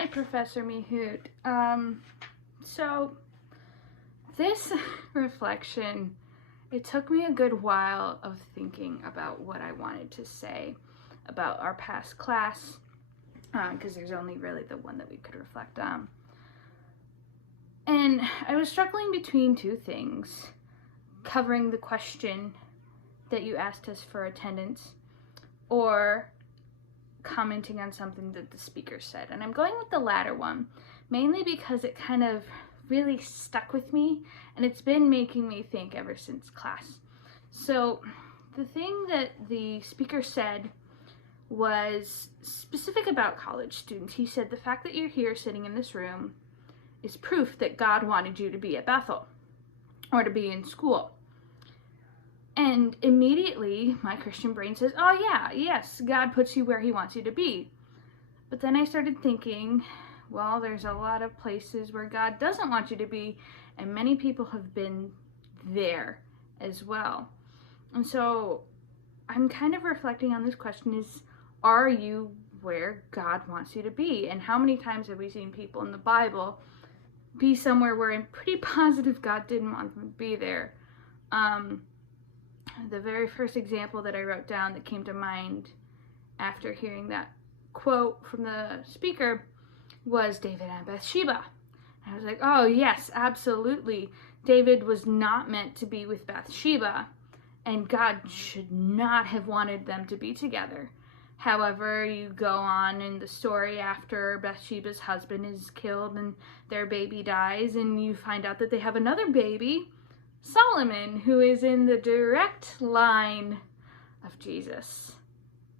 Hi, Professor Mihut. So this reflection, it took me a good while of thinking about what I wanted to say about our past class, because there's only really the one that we could reflect on. And I was struggling between two things, covering the question that you asked us for attendance, or commenting on something that the speaker said. And I'm going with the latter one, mainly because it kind of really stuck with me, and it's been making me think ever since class. So the thing that the speaker said was specific about college students. He said the fact that you're here sitting in this room is proof that God wanted you to be at Bethel or to be in school. And immediately my Christian brain says, oh yeah, yes, God puts you where he wants you to be. But then I started thinking, well, there's a lot of places where God doesn't want you to be, and many people have been there as well. And so I'm kind of reflecting on this question is, are you where God wants you to be? And how many times have we seen people in the Bible be somewhere where I'm pretty positive God didn't want them to be there? The very first example that I wrote down that came to mind after hearing that quote from the speaker was David and Bathsheba. I was like, oh yes, absolutely. David was not meant to be with Bathsheba, and God should not have wanted them to be together. However, you go on in the story after Bathsheba's husband is killed and their baby dies, and you find out that they have another baby, Solomon, who is in the direct line of Jesus.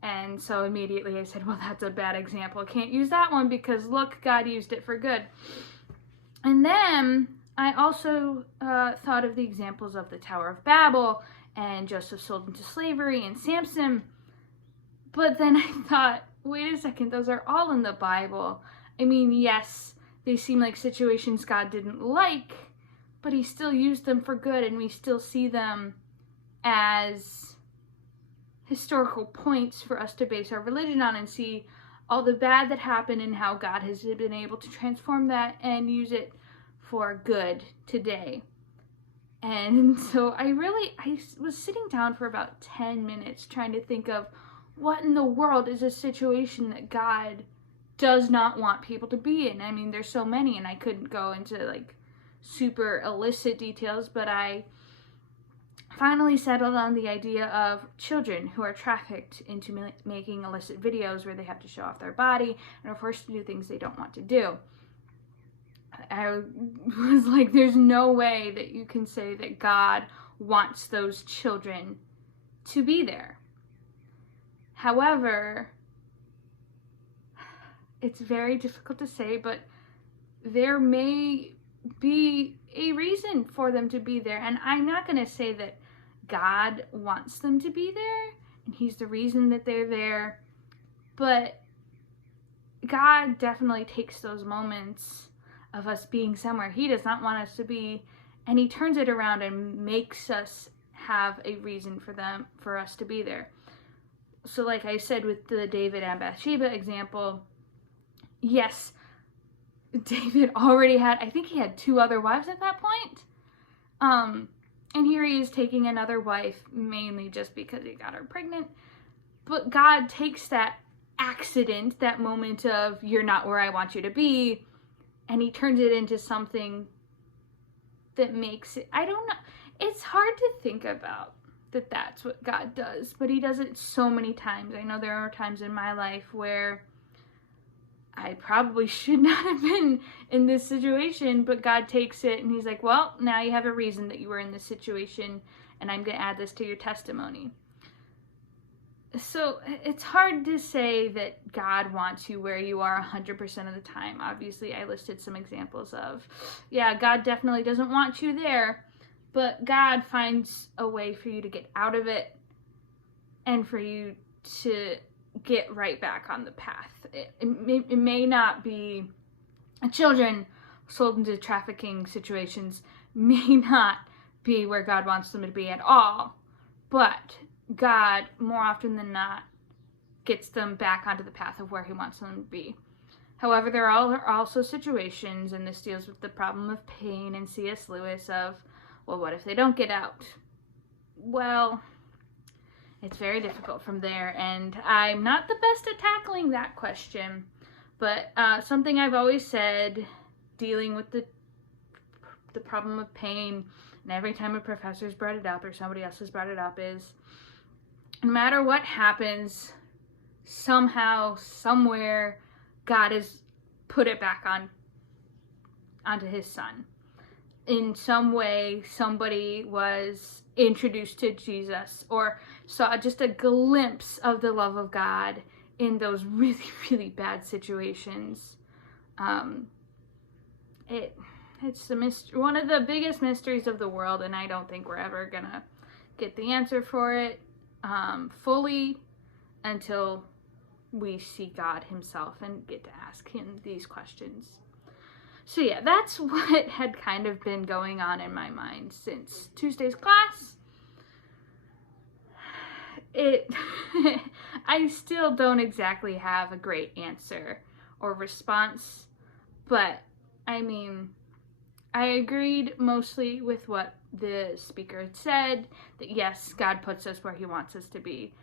And so immediately I said, well, that's a bad example. Can't use that one because look, God used it for good. And then I also thought of the examples of the Tower of Babel and Joseph sold into slavery and Samson. But then I thought, wait a second, those are all in the Bible. I mean, yes, they seem like situations God didn't like, but he still used them for good, and we still see them as historical points for us to base our religion on and see all the bad that happened and how God has been able to transform that and use it for good today. And so I was sitting down for about 10 minutes trying to think of what in the world is a situation that God does not want people to be in. I mean, there's so many, and I couldn't go into like super illicit details, but I finally settled on the idea of children who are trafficked into making illicit videos where they have to show off their body and are forced to do things they don't want to do. I was like, there's no way that you can say that God wants those children to be there. However, it's very difficult to say, but there may be a reason for them to be there. And I'm not going to say that God wants them to be there and he's the reason that they're there, but God definitely takes those moments of us being somewhere he does not want us to be, and he turns it around and makes us have a reason for us to be there. So like I said with the David and Bathsheba example, yes, David already had, I think he had 2 other wives at that point. And here he is taking another wife, mainly just because he got her pregnant. But God takes that accident, that moment of, you're not where I want you to be, and he turns it into something that makes it, I don't know, it's hard to think about that that's what God does, but he does it so many times. I know there are times in my life where I probably should not have been in this situation, but God takes it and he's like, well, now you have a reason that you were in this situation, and I'm going to add this to your testimony. So it's hard to say that God wants you where you are 100% of the time. Obviously, I listed some examples of, yeah, God definitely doesn't want you there, but God finds a way for you to get out of it and for you to get right back on the path. It may not be, children sold into trafficking situations may not be where God wants them to be at all, but God, more often than not, gets them back onto the path of where he wants them to be. However, there are also situations, and this deals with the problem of pain and C.S. Lewis of, well, what if they don't get out? Well, it's very difficult from there, and I'm not the best at tackling that question, but something I've always said, dealing with the problem of pain, and every time a professor's brought it up or somebody else has brought it up, is no matter what happens, somehow, somewhere, God has put it back onto his son. In some way, somebody was introduced to Jesus or saw just a glimpse of the love of God in those really, really bad situations. It's one of the biggest mysteries of the world, and I don't think we're ever gonna get the answer for it fully until we see God himself and get to ask him these questions. So yeah, that's what had kind of been going on in my mind since Tuesday's class. I still don't exactly have a great answer or response, but I mean, I agreed mostly with what the speaker had said, that yes, God puts us where he wants us to be,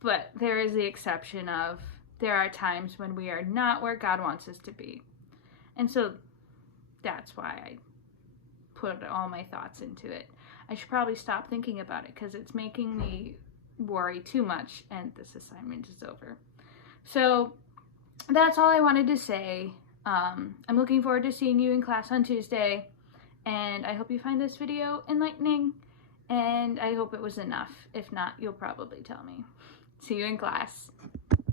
but there is the exception of there are times when we are not where God wants us to be. And so that's why I put all my thoughts into it. I should probably stop thinking about it because it's making me worry too much, and this assignment is over. So that's all I wanted to say. I'm looking forward to seeing you in class on Tuesday, and I hope you find this video enlightening, and I hope it was enough. If not, you'll probably tell me. See you in class.